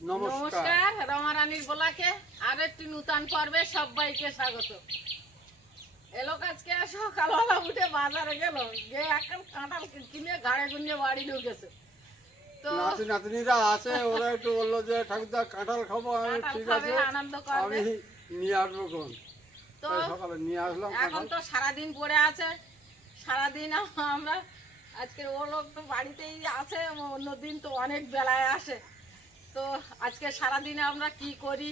নমস্কার। নমস্কার রমা রানীর বলাকে আর একটি নূতন পর্বে সবাইকে স্বাগত। এলো আজকে সকালবেলা উঠে বাজারে গেল যে এখন কাঁঠাল কিনে ঘাড়ে গুঁজে বাড়ি ঢুকেছে। তো নাতি নাতনিরা আছে ওরা একটু বলল যে ঠাকুরদা কাঁঠাল খাব আমি ঠিক আছে আনন্দ করবে। আমি নিয়ে আসব কোন তো তাই সকালে নিয়ে আসলাম এখন তো সারাদিন পড়ে আছে। সারাদিন আমরা আজকে ও লোক তো বাড়িতেই আছে অন্য দিন তো অনেক বেলায় আসে। তো আজকে সারাদিনে আমরা কি করি?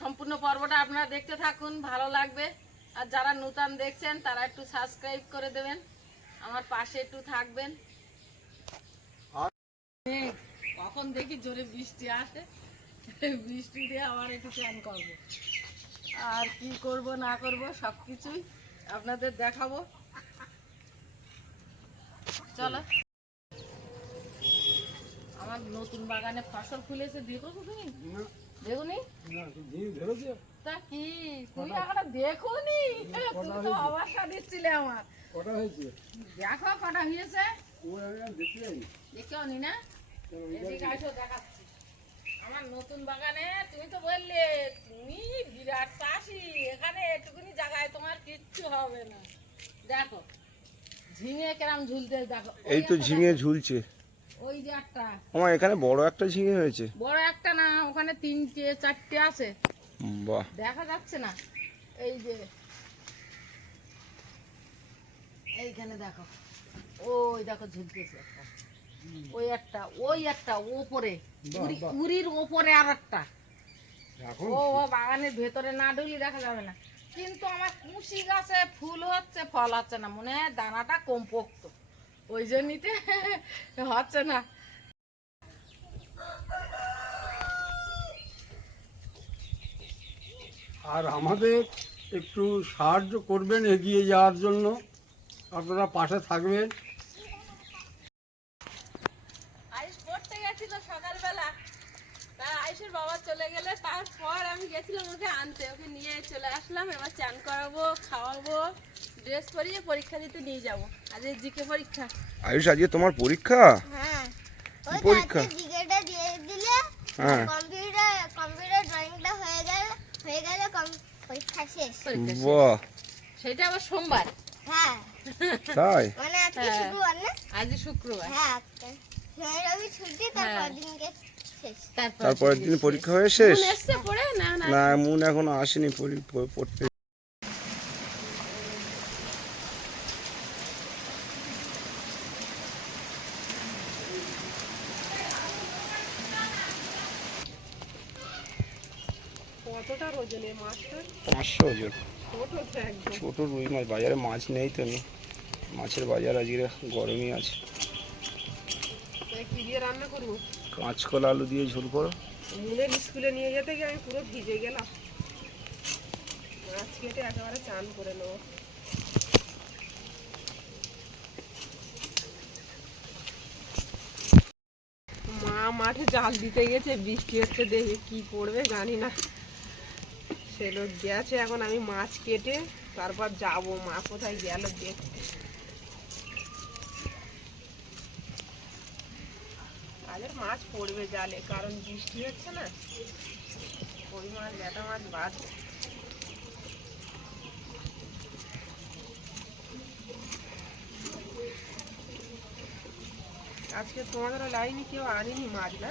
সম্পূর্ণ পর্বটা আপনারা দেখতে থাকুন, ভালো লাগবে। আর যারা নূতন দেখছেন, তারা একটু সাবস্ক্রাইব করে দেবেন। আমার পাশে একটু থাকবেন। কখন দেখি জোরে বৃষ্টি আসে বৃষ্টি দিয়ে আবার একটু চান করব। আর কি করব, না করব সব কিছুই আপনাদের দেখাবো। চলো। আমার নতুন বাগানে ফসল ফুলেছে দেখো তো তুমি দেখুনি? তা কি? তুমি দেখোনি তুমি তো অবাসা দিচ্ছিলে আমার। কটা হয়েছে? দেখো কটা হয়েছে। দেখেও নি না? এদিকে আসো দেখাচ্ছি। আমার নতুন বাগানে তুমি তো বললে তুমি বিরাট চাষি। এখানে এটুকুনি জায়গায় তোমার কিচ্ছু হবে না। দেখো ঝিঙে কেরাম ঝুলতে দেখো এই তো ঝিঙে ঝুলছে। ওই যে একটা। আমার এখানে বড় একটা ঝিঙে হয়েছে। বড় একটা না ওখানে তিনটে চারটে আছে। বাহ। দেখা যাচ্ছে না। এই যে। এইখানে দেখো। ওই দেখো ঝুলতেছে একটা। ওই একটা ওই একটা ওপরে। উড়ির ওপরে আর একটা। ও বাগানের ভেতরে না ঢুকলে দেখা যাবে না। কিন্তু আমার কুশি গাছে ফুল হচ্ছে ফল হচ্ছে না। মনে হয় দানাটা কম পোক্ত ওই জন্যতে হচ্ছে না। আর আমাদের একটু সাহায্য করবেন এগিয়ে যাওয়ার জন্য। আপনারা পাশে থাকবেন। আইস পড়তে গেছিল সকালবেলা। তা আইসের বাবা চলে গেলে তারপর আমি গেছিলাম ওকে আনতে। ওকে নিয়ে চলে আসলাম এবার চান করাবো খাওয়াবো। ড্রেস পরিয়ে পরীক্ষা দিতে নিয়ে যাব। আজ জিকে পরীক্ষা। আয়ুষ আজকে তোমার পরীক্ষা? হ্যাঁ। পরীক্ষা? জিকেটা দিয়ে দিলে হ্যাঁ। কম্পিউটার কম্পিউটার ড্রয়িংটা হয়ে গেল হয়ে গেল পরীক্ষা শেষ। বাহ। সেটা আবার সোমবার। হ্যাঁ। তাই? মানে আজকে হ্যাঁ। শুক্রবার না? আজ শুক্রবার। হ্যাঁ রবি ছুটি তারপর হ্যাঁ। দিনকে শেষ। তারপরের দিন পরীক্ষা হয়ে শেষ? না না। না মন এখনও আসেনি পড়তে। কতটা ওজনের মাছটা? পাঁচশো ওজন। ছোট তো একদম। ছোট রুই মাছ বাজারে মাছ নেই তো নেই। মাছের বাজার আজকে গরমই আছে। রান্না করব? কাঁচকলা আলু দিয়ে ঝোল করো। মুনের স্কুলে নিয়ে যেতে গিয়ে আমি পুরো ভিজে গেলাম। মাছ কেটে একেবারে চান করে নেব। মা মাঠে জাল দিতে গেছে বৃষ্টি হচ্ছে দেখে কি পড়বে জানি না। সে গেছে, এখন আমি মাছ কেটে তারপর যাব। মা কোথায় গেল দেখতে। আজের মাছ পড়বে জালে, কারণ বৃষ্টি হচ্ছে না। কই মাছ ব্যাটা মাছ বাদ। আজকে তোমাদের লাইনে কেউ আনেনি মাছ, না?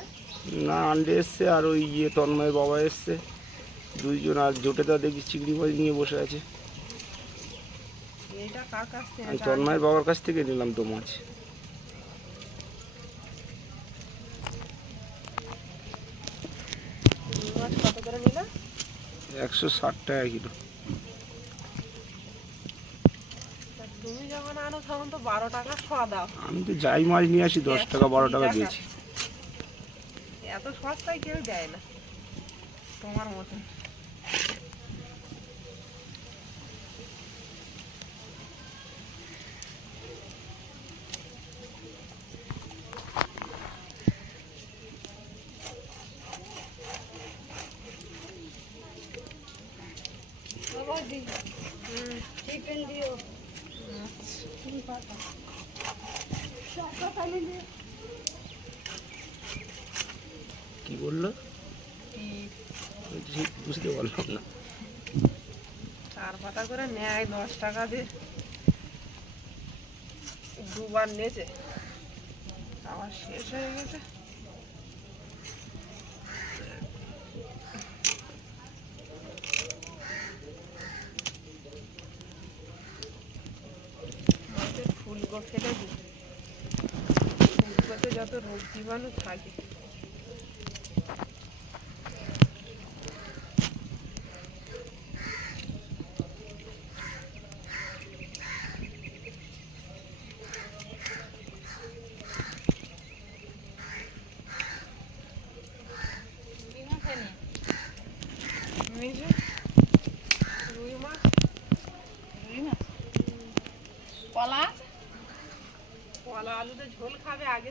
না আন্ডে এসছে আর ওই ইয়ে তন্ময়ের বাবা এসছে। দুইজন আর জোটে জোটেদা দেখি চিংড়ি মাছ নিয়ে বসে আছে। আমি তন্ময়ের বাবার কাছ থেকে নিলাম তো মাছ। একশো ষাট টাকা কিলো। তুমি যখন আনো তখন তো বারো টাকা খাওয়া আমি তো যাই মাছ নিয়ে আসি দশ টাকা বারো টাকা টাকা। দিয়েছি। এত সস্তায় কেউ দেয় না তোমার মতন। কি বলল? বুঝতে পারলাম না। চার পাতা করে নেয়, দশ টাকা দিয়ে। দুবার নেছে আবার শেষ হয়ে গেছে। vai no tag.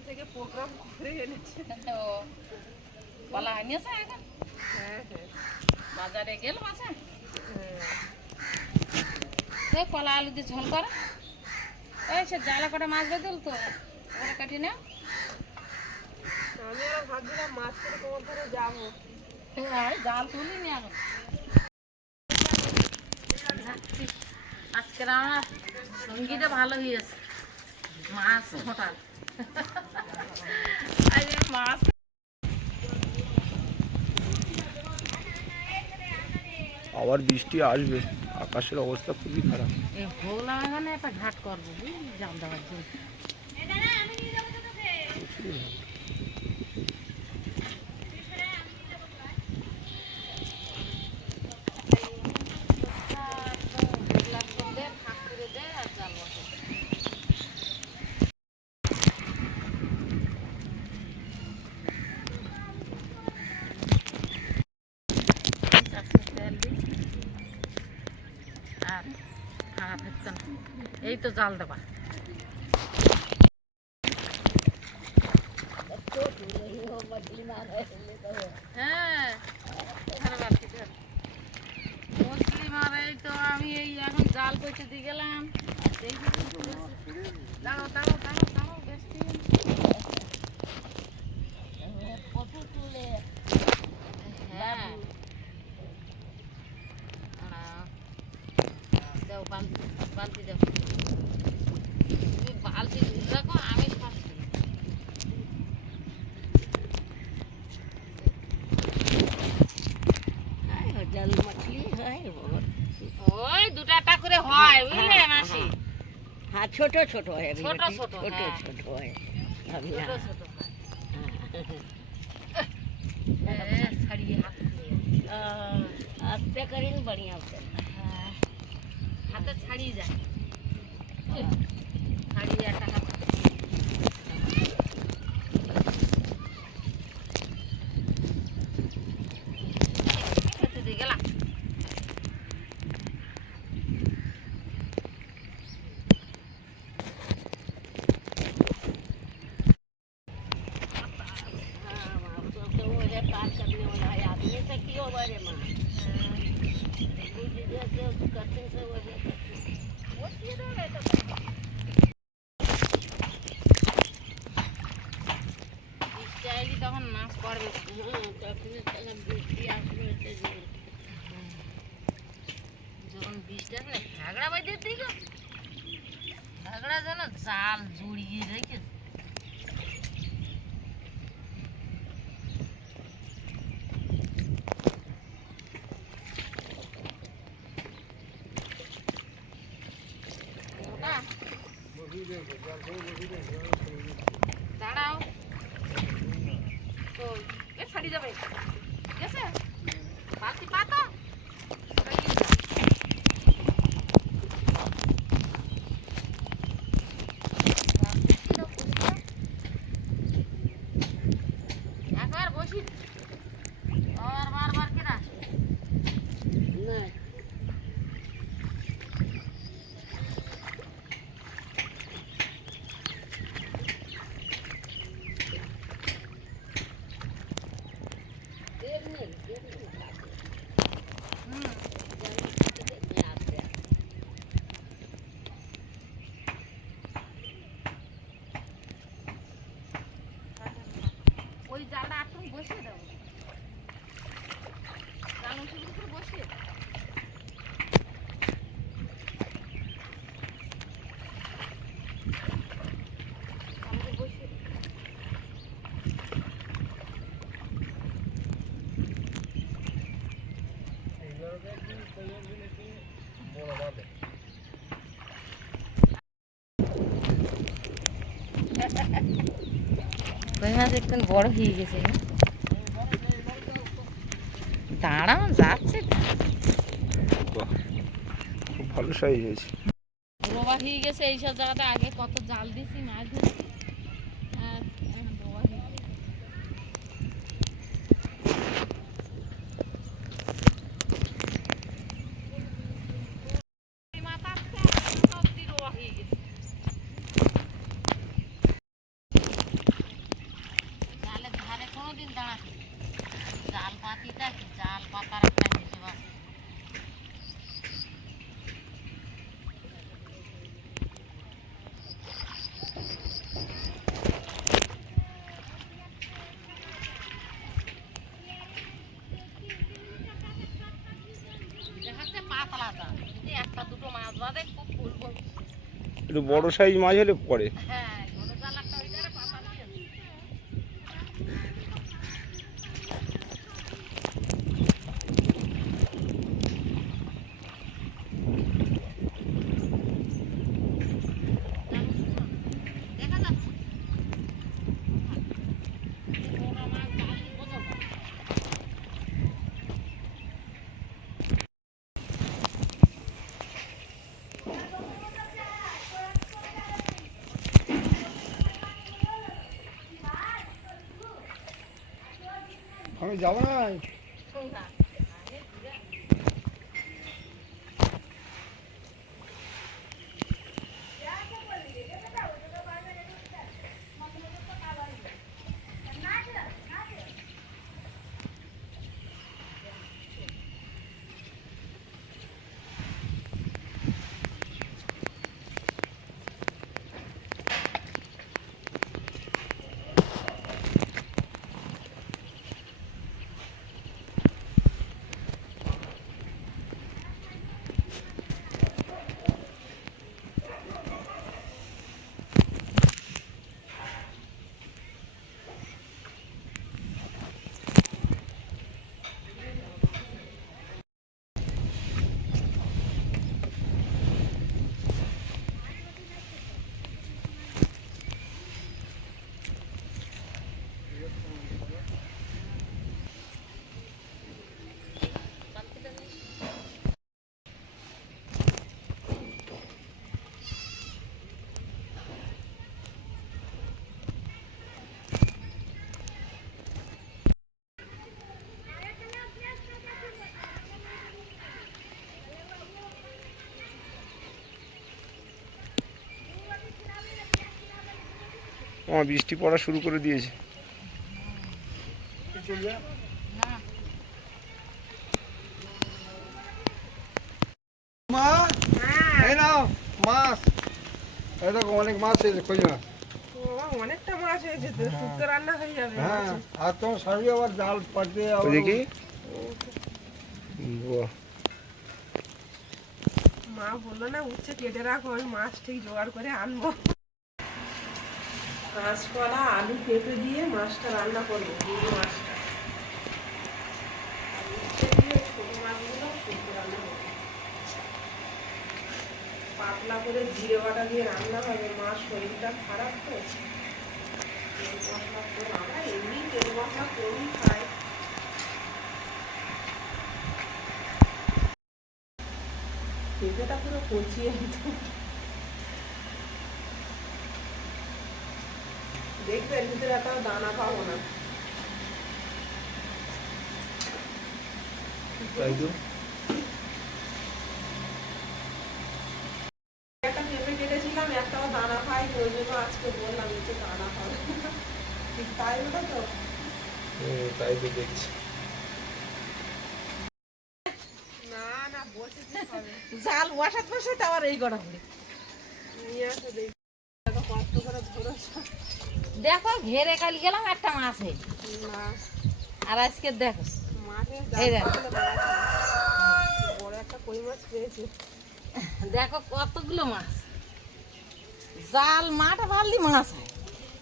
আগে থেকে প্রোগ্রাম করে এনেছে। কলা আনিয়েছে এখন? হ্যাঁ হ্যাঁ। বাজারে গেল মাছে? হ্যাঁ। কলা আলু দিয়ে ঝোল করে। ওই সে জ্বালা করে মাছ বেঁধেল তো ওরা কাটিয়ে নাও। আমি আর ভাবছিলাম মাছ করে তোমার ধারে যাব। হ্যাঁ জাল তুলিনি এখন আজকের আমার সঙ্গীটা ভালো হয়েছে। মাছ ফোটার আবার বৃষ্টি আসবে, আকাশের অবস্থা খুবই খারাপ। এই ভোগলা এখানে একটা ঘাট করব জাল দেওয়ার জন্য ভোগলার সঙ্গে ফাঁক করে দেয় আর জাল বসে চারটে তেল দিই আর খারাপ হচ্ছে না এই তো জাল দেবা। হ্যাঁ তো আমি এই এখন জাল করতে দিয়ে গেলাম। দাঁড়াও দাঁড়াও দাঁড়াও বেশি হ্যাঁ দাঁড়াও। দাও বালতি বালতি দাও তুমি বালতি ধরে রাখো আমি সব করি। ওই দুটা করে হয় বুঝলে মাসি हाँ छोटो छोटो है अभी छोटो बेटी, छोटो, छोटो हाँ। छोटो है अभी ছোট हाँ, ছোট এ, ছাড়িয়ে হাত দিয়ে हाँ, आस्ते करी न बढ़िया से হ্যাঁ হাতে ছাড়িয়ে যায় ছাড়িয়ে একটা হাত দাঁড়াও। তো এ ছাড়ি যাবে। ঠিক আছে বালতি পাতা? মাছ একটু বড় হয়ে গেছে? দাঁড়াও যাচ্ছে। খুব ভালো সাইজ হয়েছে। ডোবা হয়ে গেছে এইসব জায়গাতে আগে কত জাল দিছি মাছ ধরছি আর এখন ডোবা হয়ে গেছে। এই মাথার থেকে এখন অব্দি ডোবা হয়ে গেছে। জালের ধারে কোনোদিন দাঁড়াতে একটু বড় সাইজ মাছ হলে পরে হ্যাঁ বড় জাল একটা ওইটারে পাতালি আছে দেখা যাচ্ছে বড় মাছ জাল বোঝা যায় আমি যাব না। আমার বৃষ্টি পড়া শুরু করে দিয়েছে। মা? মাছ। এই অনেক মাছ এসেছে খোঁজ মাছ অনেকটা মাছ হয়েছে তো শুক্তো রান্না হয়ে যাবে হ্যাঁ আর তোমার আবার জাল দেখি। মা বলল না উচ্ছে কেটে রাখো আমি মাছ ঠিক জোগাড় করে আনব। কাঁচকলা আলু পেঁপে দিয়ে মাছটা রান্না করব রুই মাছটা। ছোট মাছগুলো শুক্তো রান্না করব। পাতলা করে জিরে বাটা দিয়ে রান্না হবে মাছ শরীরটা খারাপ তো। তেল মশলা এমনি তেল মশলা কমই খাই। পেঁপেটা পুরো কচিয়ে একদম দেখবেন ভিতরে একটা দানা পাবো না। তাই তো। একটা পেঁপে কেটেছিলাম একটাও দানা পাই ওই জন্য আজকে বললাম যে দানা ঠিক তাই ওটা তো। তাই তো দেখছি। জাল বসাত বসাতে আবার এই গড়া পড়ে নিয়ে আসো দেখি। কষ্ট করে ধরেছো। দেখো ঘেরে কাল গেলাম একটা মাছ হয়ে না আর আজকে দেখো এই দেখো। বড় একটা কই পেয়েছি। দেখো কতগুলো মাছ। জাল মাঠে ভাললি মাছ হয়।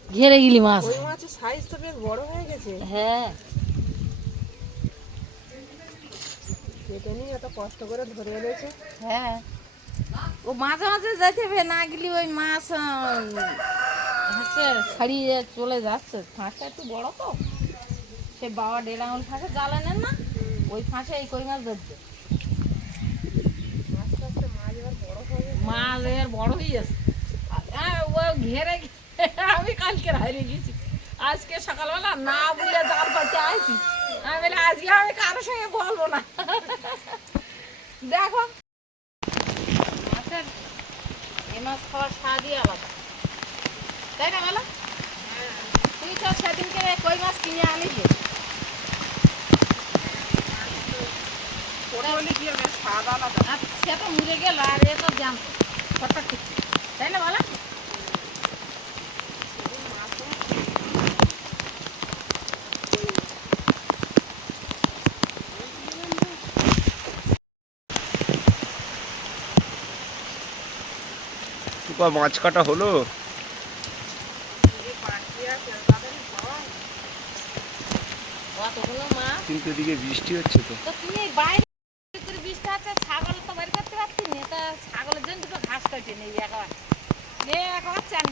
ঘেরে গেলি মাছ। হয়। মাছের সাইজ তো বেশ বড় হয়ে গেছে। হ্যাঁ। কেটে নিয়ে এত কষ্ট করে ধরে এনেছে। হ্যাঁ। ও মাঝে মাঝে যেতে হবে না গেলে ওই মাছ হচ্ছে ছাড়িয়ে চলে যাচ্ছে। ফাঁসটা একটু বড় তো। সে বাবা দেড় আঙুল ফাঁসে জালে না, ওই ফাঁসে এই কই মাছ ধরছে? মাছ এর বড় হয়ে গেছে। হ্যাঁ ও ঘেরে আমি কালকে হারিয়ে গেছি আজকে সকালবেলা না বলে জাল পাতে আইছি। আমি বলে, আজকে আমি কারোর সঙ্গে বলব না। দেখো। মাছের এই মাছ খাওয়ার স্বাদই আলাদা। তাই না বলো? তুই তো সেদিনকে কই মাছ কিনে আর সে তো মুড়ে গেল আর এ তো জানতো ঠিক তাই না বলো? মাছ কাটা হলো কতগুলো মাছ কিন্তু এদিকে বৃষ্টি হচ্ছে তো। তুমি বাইরে বৃষ্টি আছে ছাগল তো বাড়ি করতে পারছি না, তা ছাগলের জন্য দুটো ঘাস কাটে নেই একবার নে একবার চান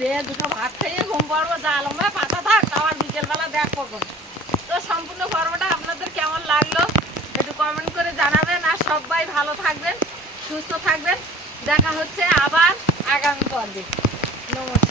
দুটো ভাত ঘুম যা দেখ তো সম্পূর্ণ পর্বটা আপনাদের কেমন লাগল, একটু কমেন্ট করে জানাবেন, আর ভালো থাকবেন, সুস্থ থাকবেন। দেখা হচ্ছে আবার আগামী পর্বে। নমস্কার।